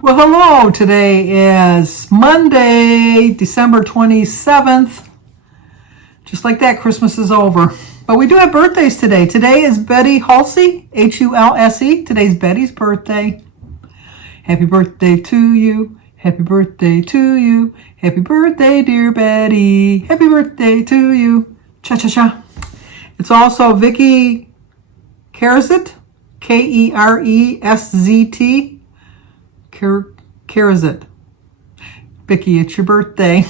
Well, hello. Today is Monday, December 27th. Just like that, Christmas is over. But we do have birthdays today. Today is Betty Hulsey, Hulse. Today's Betty's birthday. Happy birthday to you. Happy birthday to you. Happy birthday, dear Betty. Happy birthday to you. Cha-cha-cha. It's also Vicky Kerzit, Kerzzt. Kerzit. Vicky, it's your birthday.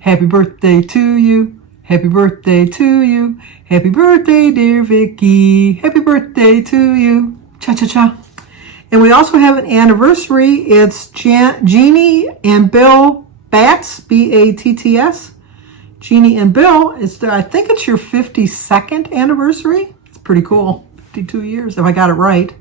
Happy birthday to you. Happy birthday to you. Happy birthday, dear Vicky. Happy birthday to you. Cha-cha-cha. And we also have an anniversary. It's Jeannie and Bill Batts, B-A-T-T-S. Jeannie and Bill, I think it's your 52nd anniversary. It's pretty cool. 52 years, if I got it right.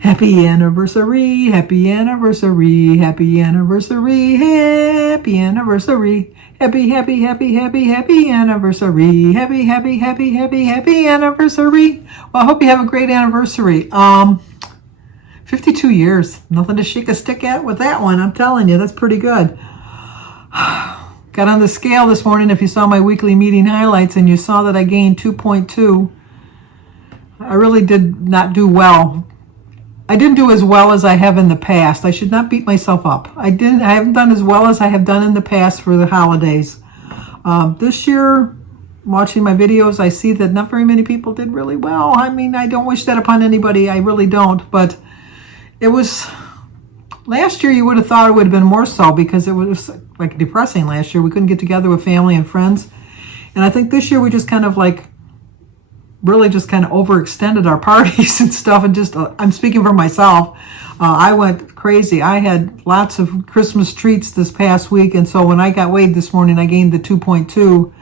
Happy anniversary, happy anniversary, happy anniversary, happy anniversary, happy, happy, happy, happy, happy anniversary, happy, happy, happy, happy, happy anniversary. Well, I hope you have a great anniversary. 52 years, nothing to shake a stick at with that one. I'm telling you, that's pretty good. Got on the scale this morning, if you saw my weekly meeting highlights, and you saw that I gained 2.2. I really did not do well. I didn't do as well as I have in the past. I should not beat myself up. I haven't done as well as I have done in the past for the holidays. This year, watching my videos, I see that not very many people did really well. I mean, I don't wish that upon anybody. I really don't. But it was, last year you would have thought it would have been more so, because it was like depressing last year. We couldn't get together with family and friends. And I think this year we just kind of really just kind of overextended our parties and stuff, and just I'm speaking for myself. I went crazy. I had lots of Christmas treats this past week, and so when I got weighed this morning, I gained the 2.2,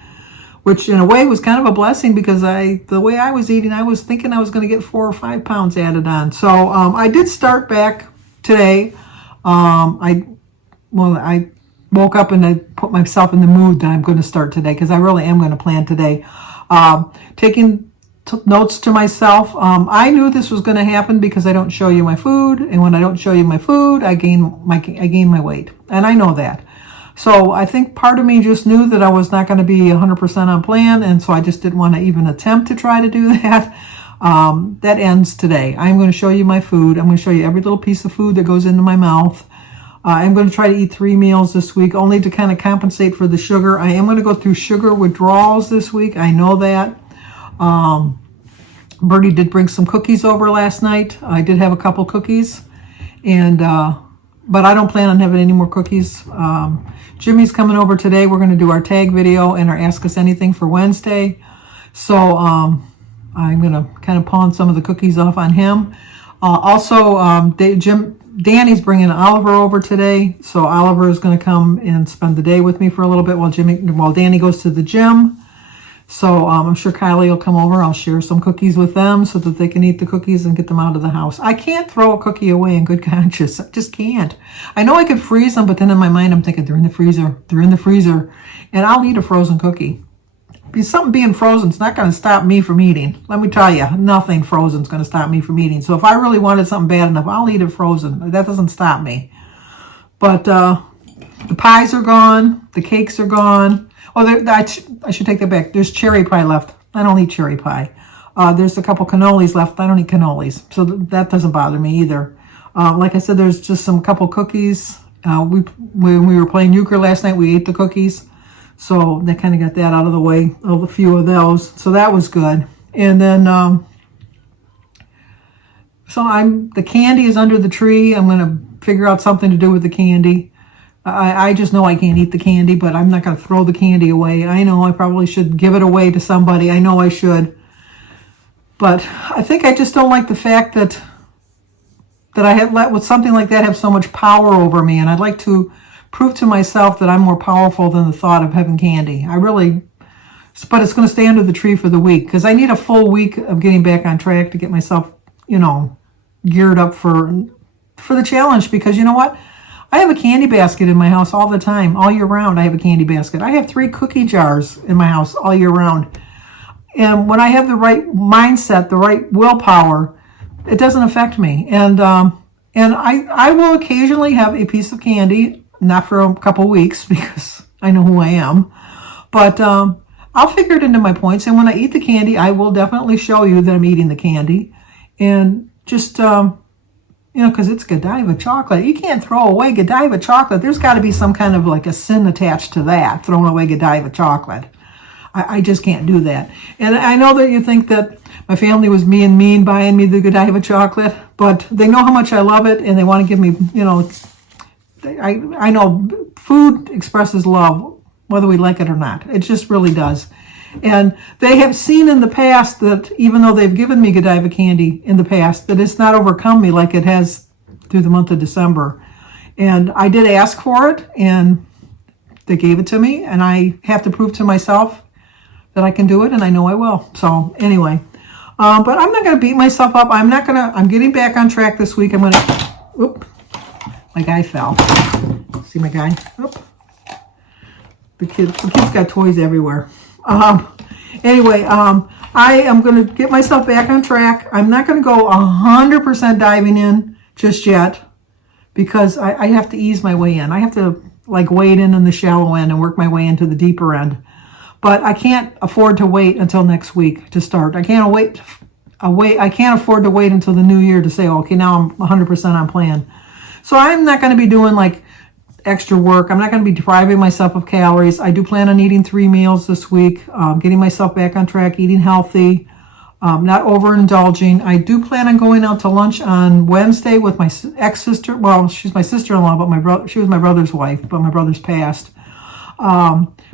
which in a way was kind of a blessing, because the way I was eating, I was thinking I was going to get 4 or 5 pounds added on. So I did start back today. I woke up and I put myself in the mood that I'm going to start today, because I really am going to plan today. Taking notes to myself. I knew this was going to happen because I don't show you my food, and when I don't show you my food, I gain my weight, and I know that. So I think part of me just knew that I was not going to be 100% on plan, and so I just didn't want to even attempt to try to do that. That ends today. I'm going to show you my food. I'm going to show you every little piece of food that goes into my mouth. I'm going to try to eat 3 meals this week, only to kind of compensate for the sugar. I am going to go through sugar withdrawals this week. I know that. Bertie did bring some cookies over last night. I did have a couple cookies, and but I don't plan on having any more cookies. Jimmy's coming over today. We're going to do our tag video and our Ask Us Anything for Wednesday. So I'm going to kind of pawn some of the cookies off on him. Danny's bringing Oliver over today, so Oliver is going to come and spend the day with me for a little bit while Danny goes to the gym. So I'm sure Kylie will come over. I'll share some cookies with them so that they can eat the cookies and get them out of the house. I can't throw a cookie away in good conscience. I just can't. I know I could freeze them, but then in my mind I'm thinking they're in the freezer. They're in the freezer. And I'll eat a frozen cookie. Something being frozen is not going to stop me from eating. Let me tell you, nothing frozen is going to stop me from eating. So if I really wanted something bad enough, I'll eat it frozen. That doesn't stop me. But the pies are gone. The cakes are gone. Oh, I should take that back. There's cherry pie left. I don't eat cherry pie. There's a couple cannolis left. I don't eat cannolis. So that doesn't bother me either. Like I said, there's just some couple cookies. When we were playing euchre last night, we ate the cookies. So they kind of got that out of the way, a few of those. So that was good. And then, the candy is under the tree. I'm going to figure out something to do with the candy. I just know I can't eat the candy, but I'm not going to throw the candy away. I know I probably should give it away to somebody. I know I should. But I think I just don't like the fact that I have let with something like that have so much power over me, and I'd like to prove to myself that I'm more powerful than the thought of having candy. But it's going to stay under the tree for the week because I need a full week of getting back on track to get myself, geared up for the challenge. Because you know what? I have a candy basket in my house all the time, all year round. I have a candy basket. I have 3 cookie jars in my house all year round. And when I have the right mindset, the right willpower, it doesn't affect me. And I will occasionally have a piece of candy, not for a couple weeks because I know who I am. But I'll figure it into my points. And when I eat the candy, I will definitely show you that I'm eating the candy. And just, because it's Godiva chocolate. You can't throw away Godiva chocolate. There's got to be some kind of like a sin attached to that, throwing away Godiva chocolate. I just can't do that. And I know that you think that my family was mean buying me the Godiva chocolate, but they know how much I love it, and they want to give me, I know food expresses love, whether we like it or not. It just really does. And they have seen in the past that even though they've given me Godiva candy in the past, that it's not overcome me like it has through the month of December. And I did ask for it, and they gave it to me, and I have to prove to myself that I can do it, and I know I will. So anyway, but I'm not going to beat myself up. I'm getting back on track this week. My guy fell. See my guy? Oop. The kids got toys everywhere. Anyway, I am going to get myself back on track. I'm not going to go 100% diving in just yet because I have to ease my way in. I have to wade in the shallow end and work my way into the deeper end. But I can't afford to wait until next week to start. I can't afford to wait until the new year to say, okay, now I'm 100% on plan. So I'm not going to be doing extra work. I'm not going to be depriving myself of calories. I do plan on eating 3 meals this week, getting myself back on track, eating healthy, not overindulging. I do plan on going out to lunch on Wednesday with my ex-sister. Well, she's my sister-in-law, but she was my brother's wife, but my brother's passed.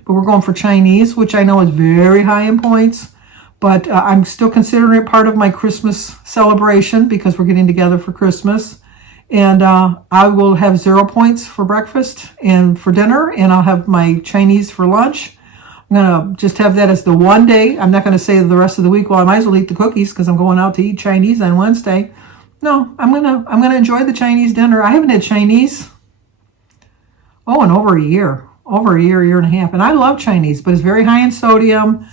But we're going for Chinese, which I know is very high in points. But I'm still considering it part of my Christmas celebration because we're getting together for Christmas. And I will have 0 points for breakfast and for dinner, and I'll have my Chinese for lunch. I'm going to just have that as the one day. I'm not going to say the rest of the week, well, I might as well eat the cookies because I'm going out to eat Chinese on Wednesday. No, I'm gonna enjoy the Chinese dinner. I haven't had Chinese, in over a year. Year and a half. And I love Chinese, but it's very high in sodium.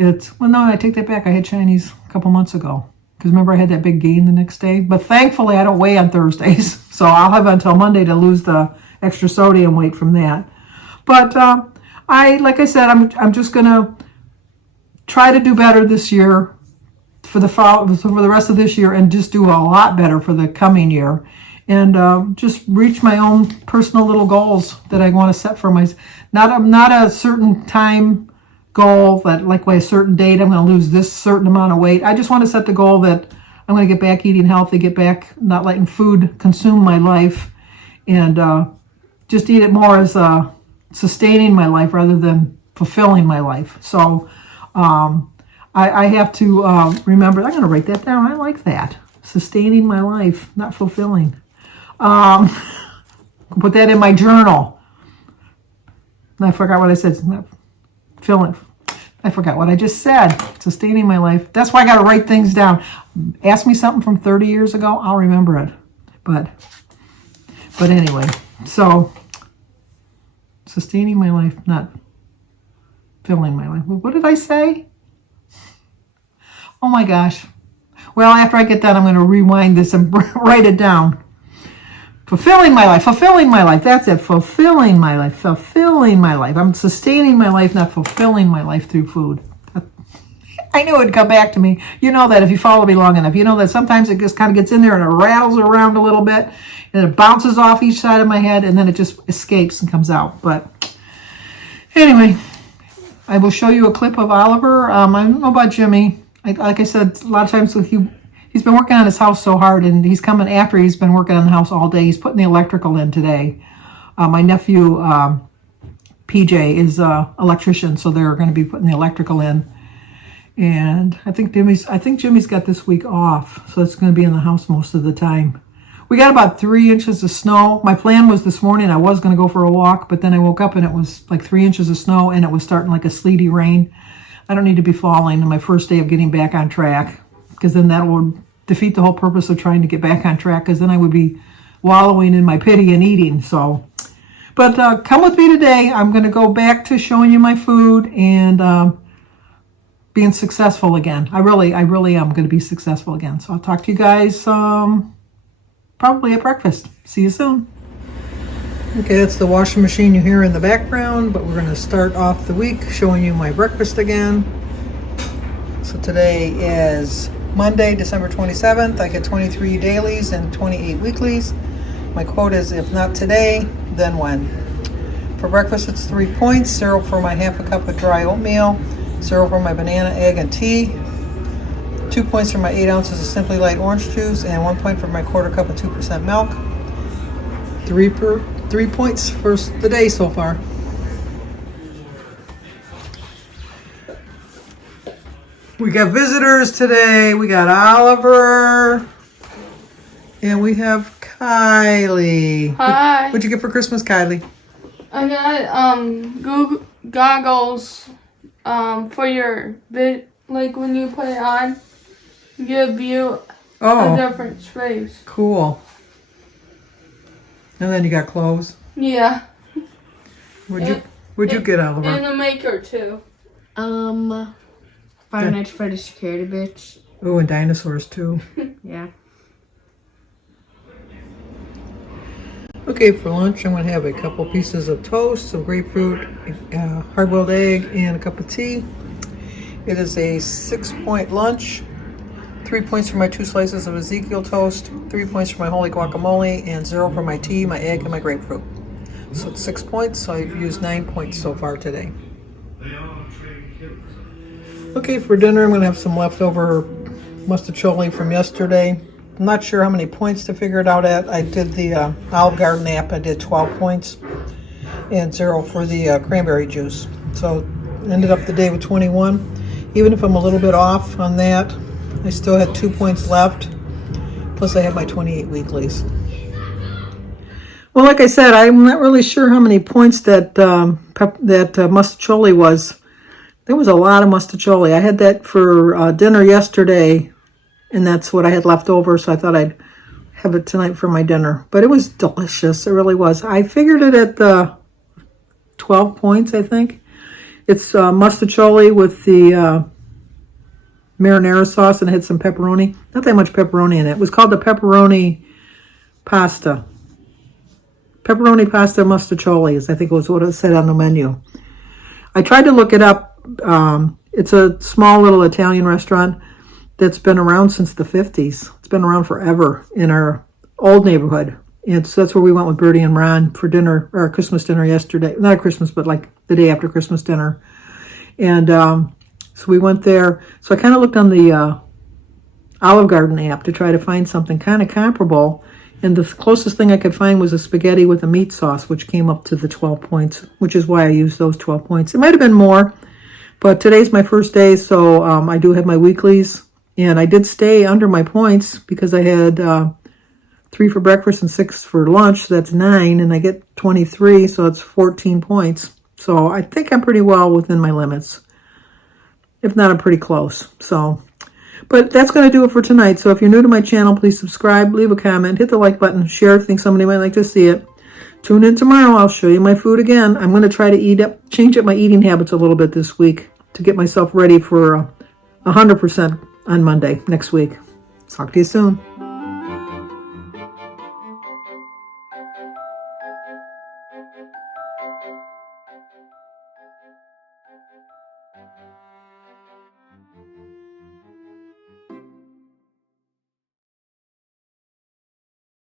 I take that back. I had Chinese a couple months ago. Because remember I had that big gain the next day? But thankfully I don't weigh on Thursdays. So I'll have until Monday to lose the extra sodium weight from that. But like I said, I'm just going to try to do better this year for the rest of this year and just do a lot better for the coming year. And just reach my own personal little goals that I want to set for myself. Not a certain time goal that by a certain date I'm going to lose this certain amount of weight. I just want to set the goal that I'm going to get back eating healthy, get back not letting food consume my life, and just eat it more as sustaining my life rather than fulfilling my life. So I have to remember, I'm going to write that down. I like that. Sustaining my life, not fulfilling. Put that in my journal. I forgot what I said. I forgot what I just said. Sustaining my life. That's why I got to write things down. Ask me something from 30 years ago, I'll remember it. But anyway, so sustaining my life, not filling my life. What did I say? Oh my gosh. Well, after I get done, I'm going to rewind this and write it down. Fulfilling my life. That's it. Fulfilling my life. I'm sustaining my life, not fulfilling my life through food. I knew it would come back to me. You know that if you follow me long enough. You know that sometimes it just kind of gets in there and it rattles around a little bit. And it bounces off each side of my head and then it just escapes and comes out. But anyway, I will show you a clip of Oliver. I don't know about Jimmy. Like I said, a lot of times he's been working on his house so hard, and he's coming after he's been working on the house all day. He's putting the electrical in today. My nephew, PJ, is an electrician, so they're going to be putting the electrical in. And I think Jimmy's got this week off, so it's going to be in the house most of the time. We got about 3 inches of snow. My plan was this morning I was going to go for a walk, but then I woke up and it was like 3 inches of snow and it was starting like a sleety rain. I don't need to be falling on my first day of getting back on track, because then that would defeat the whole purpose of trying to get back on track, because then I would be wallowing in my pity and eating. So, but come with me today. I'm going to go back to showing you my food and being successful again. I really am going to be successful again. So I'll talk to you guys probably at breakfast. See you soon. Okay, that's the washing machine you hear in the background, but we're going to start off the week showing you my breakfast again. So today is Monday, December 27th. I get 23 dailies and 28 weeklies. My quote is, if not today, then when? For breakfast, it's 3 points, 0 for my half a cup of dry oatmeal, 0 for my banana, egg, and tea, 2 points for my 8 ounces of Simply Light orange juice, and 1 point for my quarter cup of 2% milk. 3 points for the day so far. We got visitors today. We got Oliver. And we have Kylie. Hi. What'd you get for Christmas, Kylie? I got goggles for your like when you put it on, give you a different space. Cool. And then you got clothes. Yeah. What'd you get, Oliver? And a maker too. Five Nights at Freddy's security bitch. Oh, and dinosaurs too. Yeah. Okay, for lunch I'm going to have a couple pieces of toast, some grapefruit, hard-boiled egg, and a cup of tea. It is a 6-point lunch. 3 points for my 2 slices of Ezekiel toast, 3 points for my holy guacamole, and 0 for my tea, my egg, and my grapefruit. So it's 6 points, so I've used 9 points so far today. Okay, for dinner I'm going to have some leftover mustacholi from yesterday. I'm not sure how many points to figure it out at. I did the Olive Garden app. I did 12 points and 0 for the cranberry juice. So ended up the day with 21. Even if I'm a little bit off on that, I still had 2 points left. Plus I had my 28 weeklies. Well, like I said, I'm not really sure how many points that mustacholi was. There was a lot of mustacholi. I had that for dinner yesterday, and that's what I had left over, so I thought I'd have it tonight for my dinner. But it was delicious. It really was. I figured it at 12 points, I think. It's mustacholi with the marinara sauce, and it had some pepperoni. Not that much pepperoni in it. It was called the pepperoni pasta. Pepperoni pasta mustacholi, I think was what it said on the menu. I tried to look it up. It's a small little Italian restaurant that's been around since the 50s. It's been around forever in our old neighborhood. And so that's where we went with Bertie and Ron for dinner, or Christmas dinner yesterday. Not Christmas, but like the day after Christmas dinner. And so we went there. So I kind of looked on the Olive Garden app to try to find something kind of comparable. And the closest thing I could find was a spaghetti with a meat sauce, which came up to the 12 points, which is why I used those 12 points. It might have been more, but today's my first day, so I do have my weeklies. And I did stay under my points because I had 3 for breakfast and 6 for lunch. So that's 9, and I get 23, so it's 14 points. So I think I'm pretty well within my limits. If not, I'm pretty close. So, but that's going to do it for tonight. So if you're new to my channel, please subscribe, leave a comment, hit the like button, share if you think somebody might like to see it. Tune in tomorrow. I'll show you my food again. I'm going to try to change up my eating habits a little bit this week to get myself ready for 100% on Monday next week. Talk to you soon.